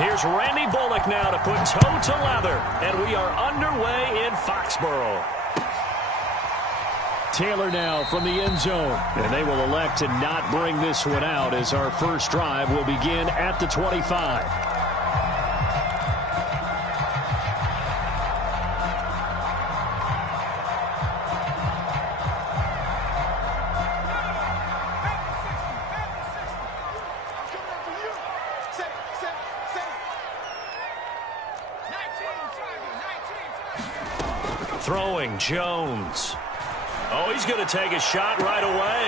Here's Randy Bullock now to put toe to leather. And we are underway in Foxborough. Taylor now from the end zone. And they will elect to not bring this one out as our first drive will begin at the 25. Throwing Jones. Oh, he's going to take a shot right away.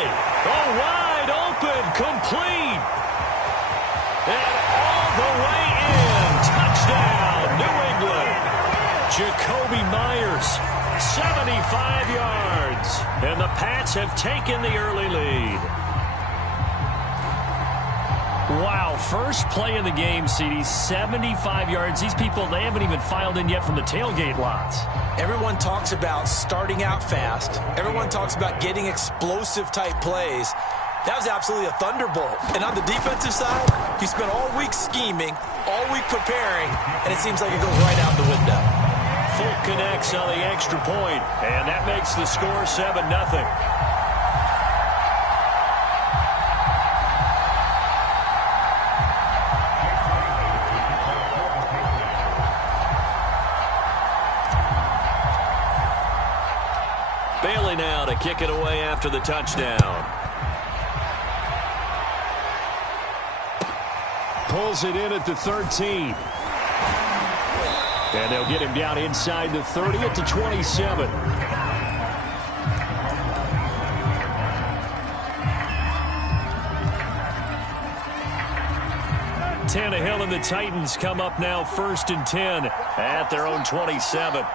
Oh, wide open, complete. And all the way in. Touchdown, New England. Jacoby Myers, 75 yards. And the Pats have taken the early lead. Wow, first play in the game, CD, 75 yards. These people, they haven't even filed in yet from the tailgate lots. Everyone talks about starting out fast. Everyone talks about getting explosive-type plays. That was absolutely a thunderbolt. And on the defensive side, you spent all week scheming, all week preparing, and it seems like it goes right out the window. Folk connects on the extra point, and that makes the score 7-0. Bailey now to kick it away after the touchdown. Pulls it in at the 13. And they'll get him down inside the 30 at the 27. Tannehill and the Titans come up now 1st and 10 at their own 27.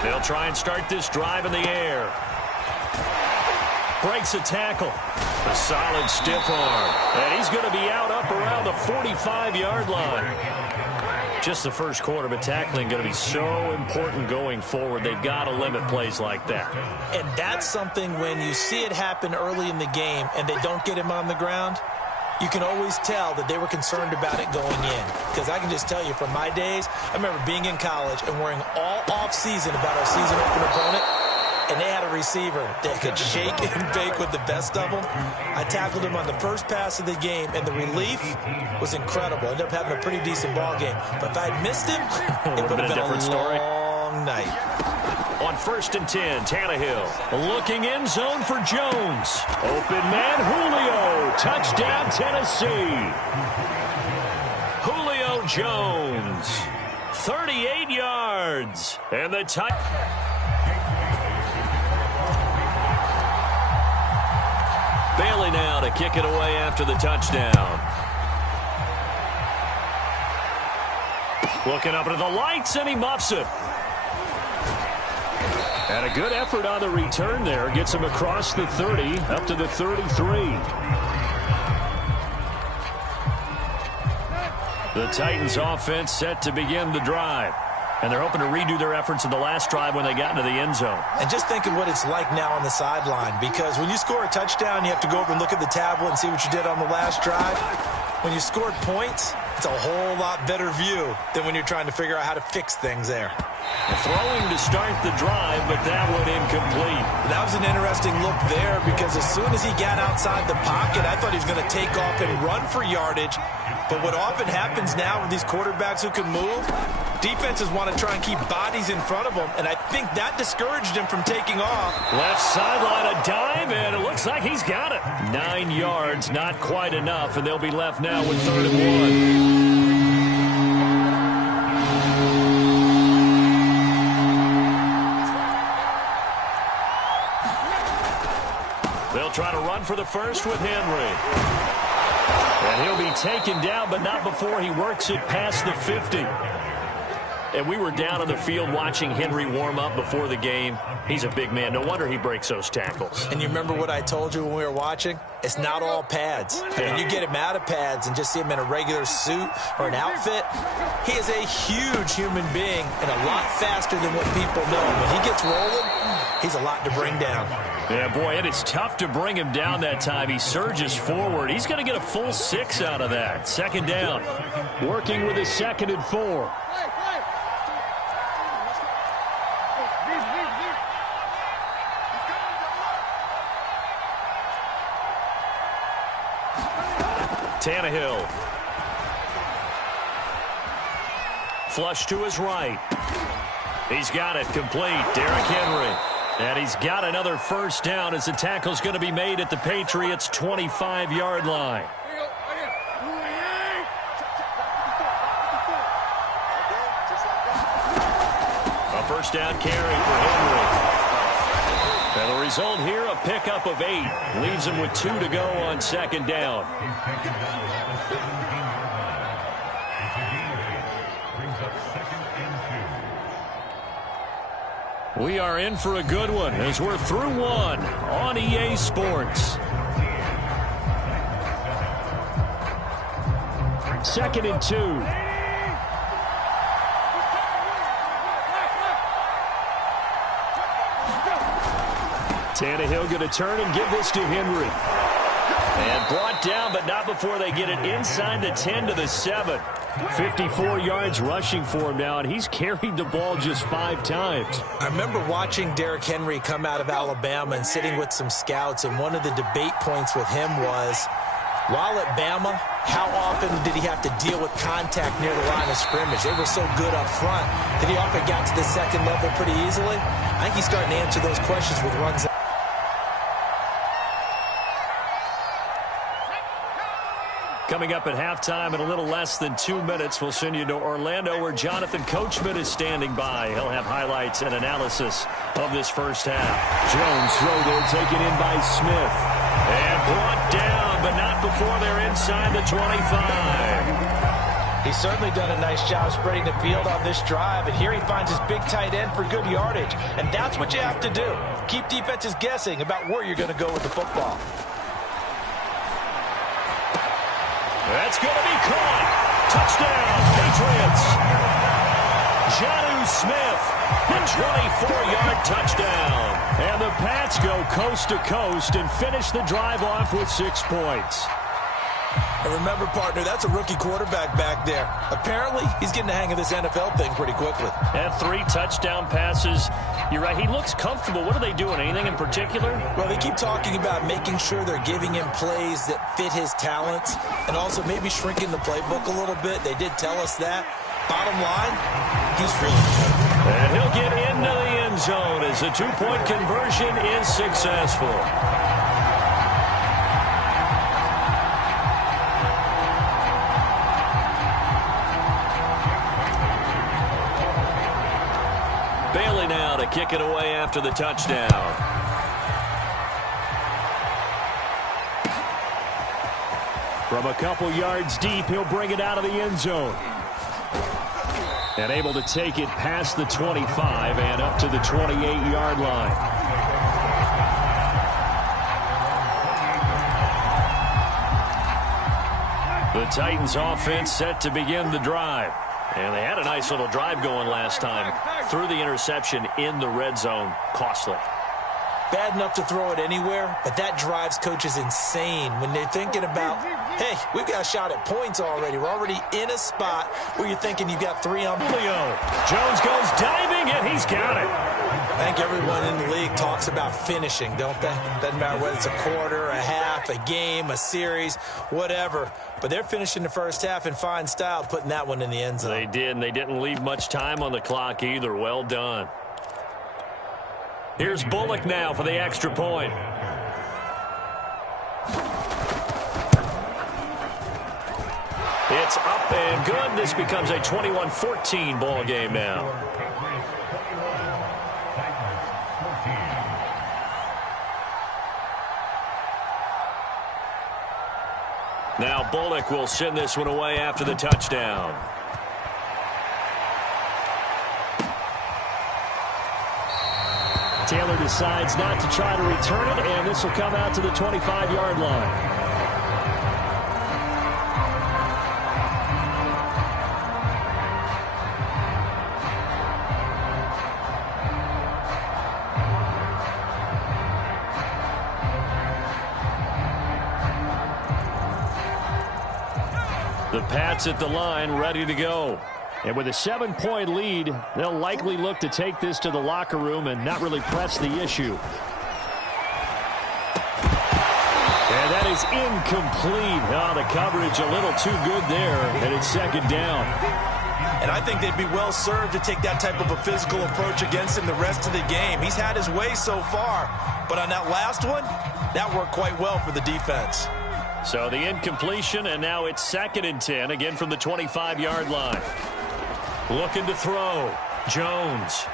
They'll try and start this drive in the air. Breaks a tackle. A solid stiff arm. And he's going to be out up around the 45-yard line. Just the first quarter, but tackling going to be so important going forward. They've got to limit plays like that. And that's something when you see it happen early in the game and they don't get him on the ground, you can always tell that they were concerned about it going in. Because I can just tell you from my days, I remember being in college and worrying all off-season about our season open opponent, and they had a receiver that could shake and bake with the best of them. I tackled him on the first pass of the game, and the relief was incredible. I ended up having a pretty decent ball game. But if I had missed him, it would have been a different story. Long night. On 1st and 10, Tannehill looking end zone for Jones. Open man, Julio. Touchdown, Tennessee. Julio Jones, 38 yards. And the Bailey now to kick it away after the touchdown. Looking up into the lights, and he muffs it. And a good effort on the return there. Gets him across the 30, up to the 33. The Titans offense set to begin the drive. And they're hoping to redo their efforts in the last drive when they got into the end zone. And just think of what it's like now on the sideline. Because when you score a touchdown, you have to go over and look at the tablet and see what you did on the last drive. When you scored points, it's a whole lot better view than when you're trying to figure out how to fix things there. Throwing to start the drive, but that one incomplete. That was an interesting look there because as soon as he got outside the pocket, I thought he was going to take off and run for yardage. But what often happens now with these quarterbacks who can move, defenses want to try and keep bodies in front of them, and I think that discouraged him from taking off. Left sideline, a dive, and it looks like he's got it. 9 yards, not quite enough, and they'll be left now with 3rd and 1. They'll try to run for the first with Henry. And he'll be taken down, but not before he works it past the 50. And we were down on the field watching Henry warm up before the game. He's a big man. No wonder he breaks those tackles. And you remember what I told you when we were watching? It's not all pads. When you get him out of pads and just see him in a regular suit or an outfit, he is a huge human being and a lot faster than what people know. When he gets rolling, he's a lot to bring down. Yeah, boy, it is tough to bring him down that time. He surges forward. He's going to get a full 6 out of that. Second down. Working with his 2nd and 4. Tannehill. Flush to his right. He's got it complete. Derrick Henry. And he's got another first down as the tackle's going to be made at the Patriots' 25-yard line. A first down carry for Henry. And the result here, a pickup of 8. Leaves him with 2 to go on second down. We are in for a good one as we're through one on EA Sports. 2nd and 2. Tannehill going to turn and give this to Henry. And brought down, but not before they get it inside the 10 to the 7. 54 yards rushing for him now, and he's carried the ball just 5 times. I remember watching Derrick Henry come out of Alabama and sitting with some scouts, and one of the debate points with him was, while at Bama, how often did he have to deal with contact near the line of scrimmage? They were so good up front that he often got to the second level pretty easily. I think he's starting to answer those questions with runs. Coming up at halftime in a little less than 2 minutes, we'll send you to Orlando where Jonathan Coachman is standing by. He'll have highlights and analysis of this first half. Jones throw there, taken in by Smith. And brought down, but not before they're inside the 25. He's certainly done a nice job spreading the field on this drive, and here he finds his big tight end for good yardage. And that's what you have to do. Keep defenses guessing about where you're going to go with the football. That's going to be caught. Touchdown, Patriots. Jonnu Smith, a 24-yard touchdown. And the Pats go coast to coast and finish the drive off with 6 points. And remember, partner, that's a rookie quarterback back there. Apparently, he's getting the hang of this NFL thing pretty quickly. And 3 touchdown passes. You're right, he looks comfortable. What are they doing? Anything in particular? Well, they keep talking about making sure they're giving him plays that fit his talents and also maybe shrinking the playbook a little bit. They did tell us that. Bottom line, he's really good. And he'll get into the end zone as the 2-point conversion is successful. Bailey now to kick it away after the touchdown. From a couple yards deep, he'll bring it out of the end zone. And able to take it past the 25 and up to the 28-yard line. The Titans offense set to begin the drive. And they had a nice little drive going last time. Threw the interception in the red zone. Costly. Bad enough to throw it anywhere, but that drives coaches insane when they're thinking about, hey, we've got a shot at points already. We're already in a spot where you're thinking you've got 3 on. Julio. Jones goes diving, and he's got it. I think everyone in the league talks about finishing, don't they? Doesn't matter whether it's a quarter, a half, a game, a series, whatever. But they're finishing the first half in fine style, putting that one in the end zone. They did, and they didn't leave much time on the clock either. Well done. Here's Bullock now for the extra point. It's up and good. This becomes a 21-14 ball game now. Now Bullock will send this one away after the touchdown. Taylor decides not to try to return it, and this will come out to the 25-yard line. The Pats at the line, ready to go. And with a 7-point lead, they'll likely look to take this to the locker room and not really press the issue. And that is incomplete. Oh, the coverage a little too good there, and it's second down. And I think they'd be well served to take that type of a physical approach against him the rest of the game. He's had his way so far, but on that last one, that worked quite well for the defense. So the incompletion, and now it's 2nd and 10, again from the 25-yard line. Looking to throw. Jones.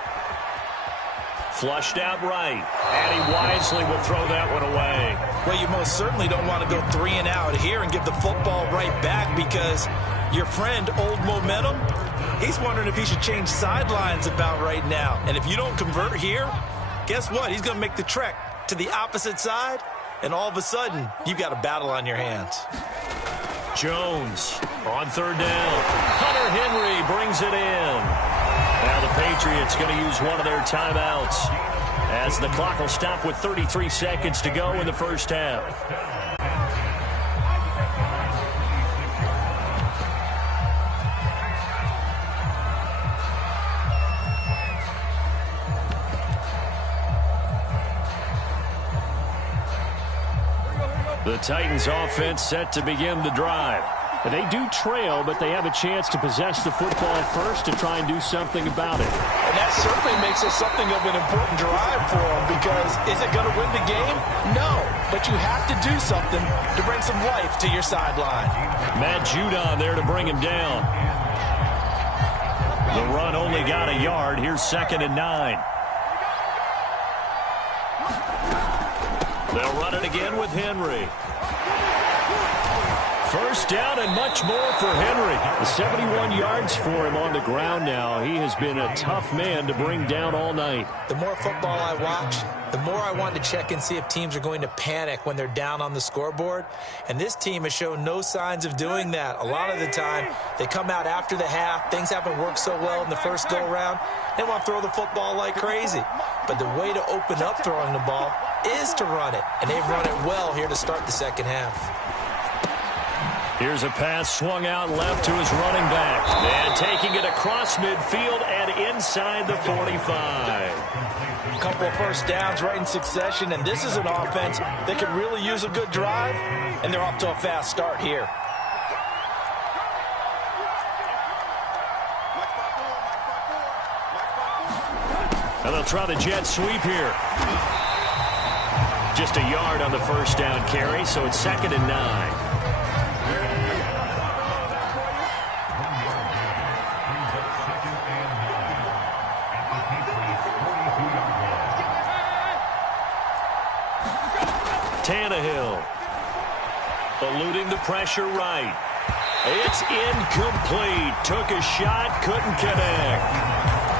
Flushed out right. And he wisely will throw that one away. Well, you most certainly don't want to go 3 and out here and give the football right back, because your friend, Old Momentum, he's wondering if he should change sidelines about right now. And if you don't convert here, guess what? He's going to make the trek to the opposite side, and all of a sudden, you've got a battle on your hands. Jones on 3rd down. Hunter Henry brings it in. Now the Patriots going to use one of their timeouts as the clock will stop with 33 seconds to go in the first half. The Titans offense set to begin the drive. They do trail, but they have a chance to possess the football first to try and do something about it. And that certainly makes it something of an important drive for them, because is it going to win the game? No, but you have to do something to bring some life to your sideline. Matt Judon there to bring him down. The run only got a yard. Here's 2nd and 9. They'll run it again with Henry. First down and much more for Henry. 71 yards for him on the ground now. He has been a tough man to bring down all night. The more football I watch, the more I want to check and see if teams are going to panic when they're down on the scoreboard. And this team has shown no signs of doing that. A lot of the time, they come out after the half. Things haven't worked so well in the first go-around. They want to throw the football like crazy. But the way to open up throwing the ball is to run it. And they've run it well here to start the second half. Here's a pass swung out left to his running back. And taking it across midfield and inside the 45. A couple of first downs right in succession, and this is an offense that could really use a good drive, and they're off to a fast start here. Now they'll try the jet sweep here. Just a yard on the first down carry, so it's 2nd and 9. Tannehill eluding the pressure right. It's incomplete. Took a shot, couldn't connect.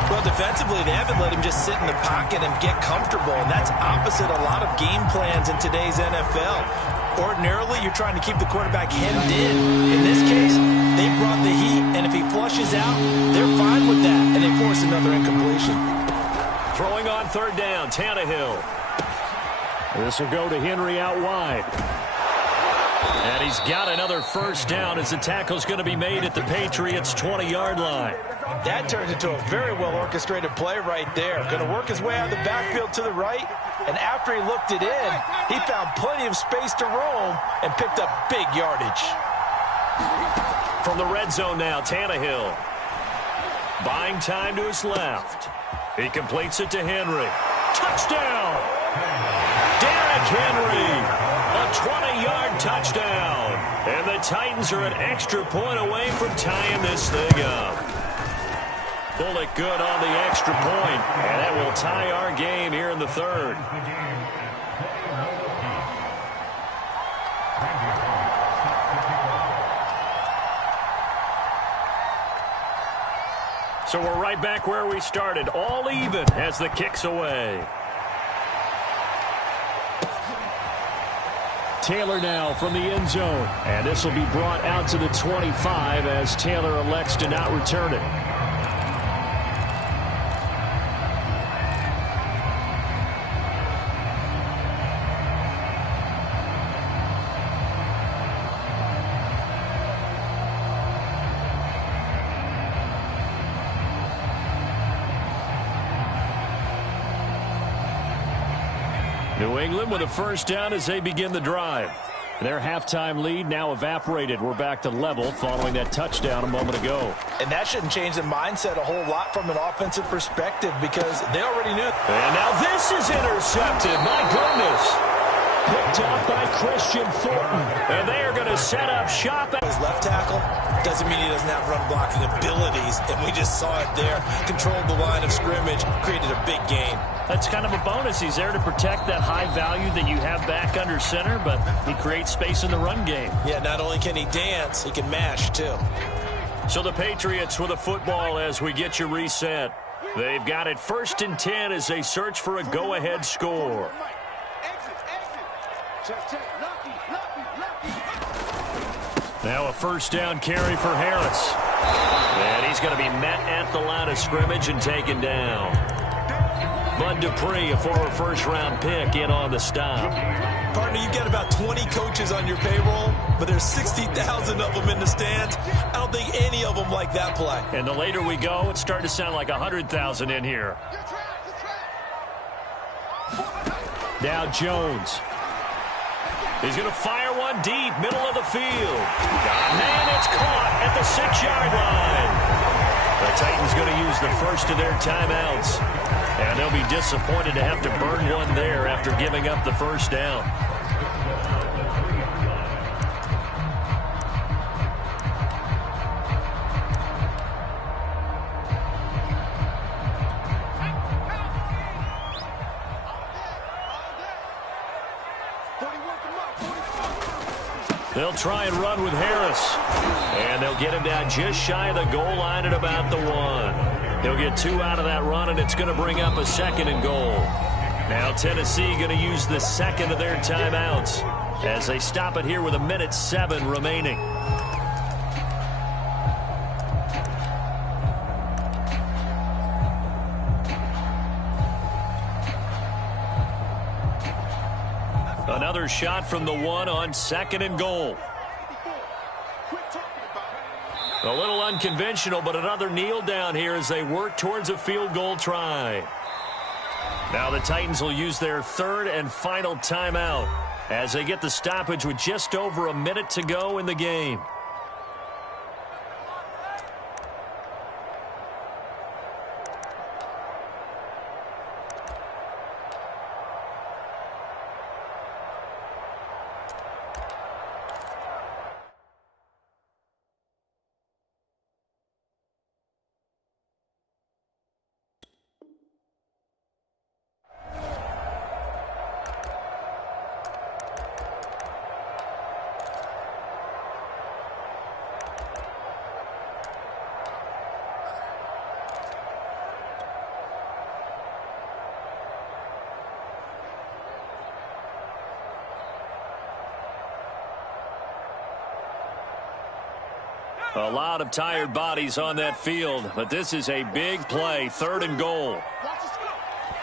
Well, defensively, they haven't let him just sit in the pocket and get comfortable, and that's opposite a lot of game plans in today's NFL. Ordinarily, you're trying to keep the quarterback hemmed in. In this case, they brought the heat, and if he flushes out, they're fine with that, and they force another incompletion. Throwing on 3rd down, Tannehill. This will go to Henry out wide. And he's got another first down as the tackle's going to be made at the Patriots' 20-yard line. That turns into a very well-orchestrated play right there. Going to work his way out of the backfield to the right, and after he looked it in, he found plenty of space to roam and picked up big yardage. From the red zone now, Tannehill. Buying time to his left. He completes it to Henry. Touchdown! Derrick Henry, a 20-yard touchdown. And the Titans are an extra point away from tying this thing up. Bullet good on the extra point, and that will tie our game here in the 3rd. So we're right back where we started, all even as the kick's away. Taylor now from the end zone. And this will be brought out to the 25 as Taylor elects to not return it. New England with a first down as they begin the drive. Their halftime lead now evaporated. We're back to level following that touchdown a moment ago. And that shouldn't change the mindset a whole lot from an offensive perspective because they already knew. And now this is intercepted. My goodness. Picked up by Christian Thornton. And they are going to set up shop. His left tackle doesn't mean he doesn't have run blocking abilities. And we just saw it there. Controlled the line of scrimmage. Created a big gain. That's kind of a bonus. He's there to protect that high value that you have back under center, but he creates space in the run game. Yeah, not only can he dance, he can mash too. So the Patriots with a football as we get you reset. They've got it 1st and 10 as they search for a go-ahead score. Now a first down carry for Harris. And he's going to be met at the line of scrimmage and taken down. Bud Dupree, a former first-round pick, in on the stop. Partner, you've got about 20 coaches on your payroll, but there's 60,000 of them in the stands. I don't think any of them like that play. And the later we go, it's starting to sound like 100,000 in here. Now Jones. He's going to fire one deep, middle of the field. And it's caught at the 6-yard line. The Titans going to use the first of their timeouts. And they'll be disappointed to have to burn one there after giving up the first down. They'll try and run with Harris. And they'll get him down just shy of the goal line at about the 1. He'll get 2 out of that run, and it's going to bring up a 2nd and goal. Now Tennessee going to use the second of their timeouts as they stop it here with 1:07 remaining. Another shot from the 1 on 2nd and goal. A little unconventional, but another kneel down here as they work towards a field goal try. Now the Titans will use their 3rd and final timeout as they get the stoppage with just over a minute to go in the game. A lot of tired bodies on that field, but this is a big play, 3rd and goal.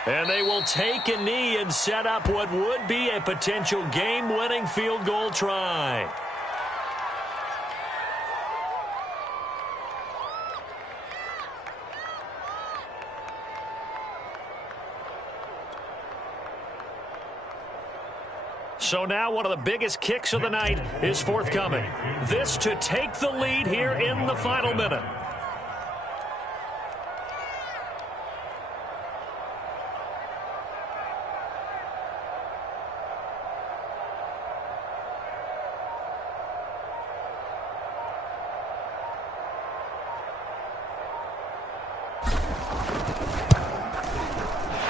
And they will take a knee and set up what would be a potential game-winning field goal try. So now one of the biggest kicks of the night is forthcoming. This to take the lead here in the final minute.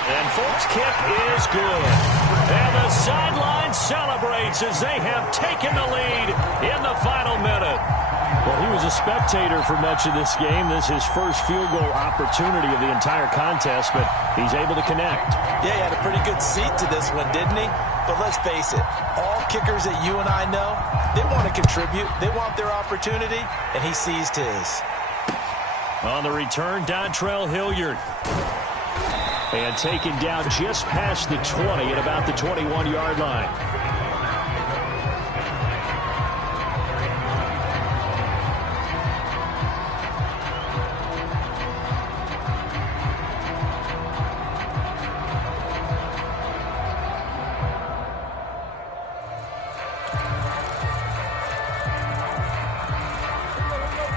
And Folks' kick is good. And the sideline celebrates as they have taken the lead in the final minute. Well, he was a spectator for much of this game. This is his first field goal opportunity of the entire contest, but he's able to connect. Yeah, he had a pretty good seat to this one, didn't he? But let's face it, all kickers that you and I know, they want to contribute. They want their opportunity, and he seized his. On the return, Dontrell Hilliard. And taken down just past the 20 at about the 21-yard line.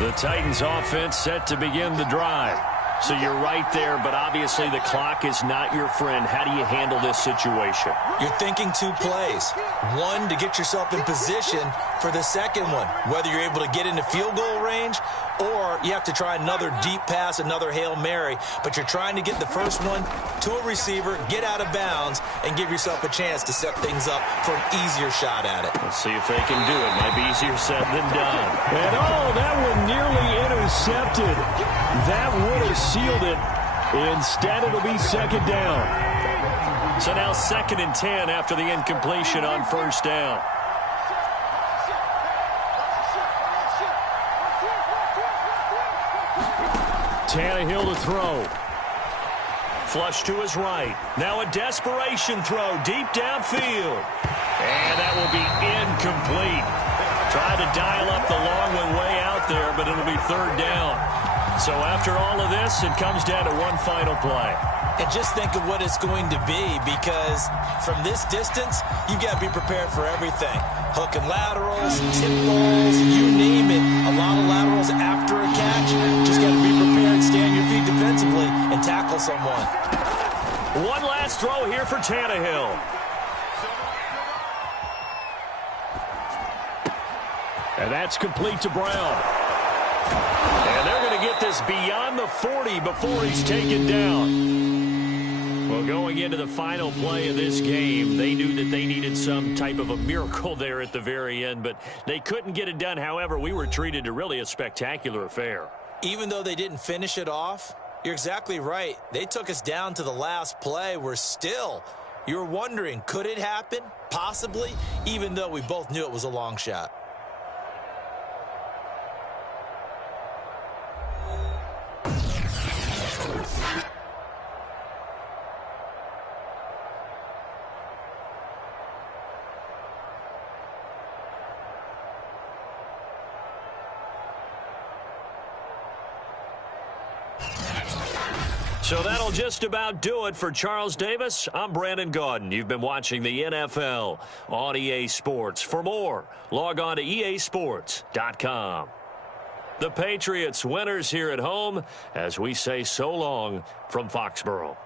The Titans offense set to begin the drive. So you're right there, but obviously the clock is not your friend. How do you handle this situation? You're thinking two plays. One, to get yourself in position for the second one, whether you're able to get into field goal range or you have to try another deep pass, another Hail Mary, but you're trying to get the first one to a receiver, get out of bounds, and give yourself a chance to set things up for an easier shot at it. Let's see if they can do it. Might be easier said than done. And that one nearly intercepted. That would have sealed it. Instead, it'll be second down. So now 2nd and 10 after the incompletion on first down. Tannehill to throw. Flush to his right. Now a desperation throw deep downfield. And that will be incomplete. Tried to dial up the long one way out there, but it'll be 3rd down. So after all of this, it comes down to one final play. And just think of what it's going to be, because from this distance, you've got to be prepared for everything. Hook and laterals, tip balls, you name it. A lot of laterals after a catch. Just got to be prepared, stay on your feet defensively, and tackle someone. One last throw here for Tannehill. And that's complete to Brown. And they're going to get this beyond the 40 before he's taken down. Well, going into the final play of this game, they knew that they needed some type of a miracle there at the very end, but they couldn't get it done. However, we were treated to really a spectacular affair. Even though they didn't finish it off, you're exactly right. They took us down to the last play. You were wondering, could it happen? Possibly, even though we both knew it was a long shot. So that'll just about do it for Charles Davis. I'm Brandon Gaudin. You've been watching the NFL on EA Sports. For more, log on to easports.com. The Patriots winners here at home as we say so long from Foxborough.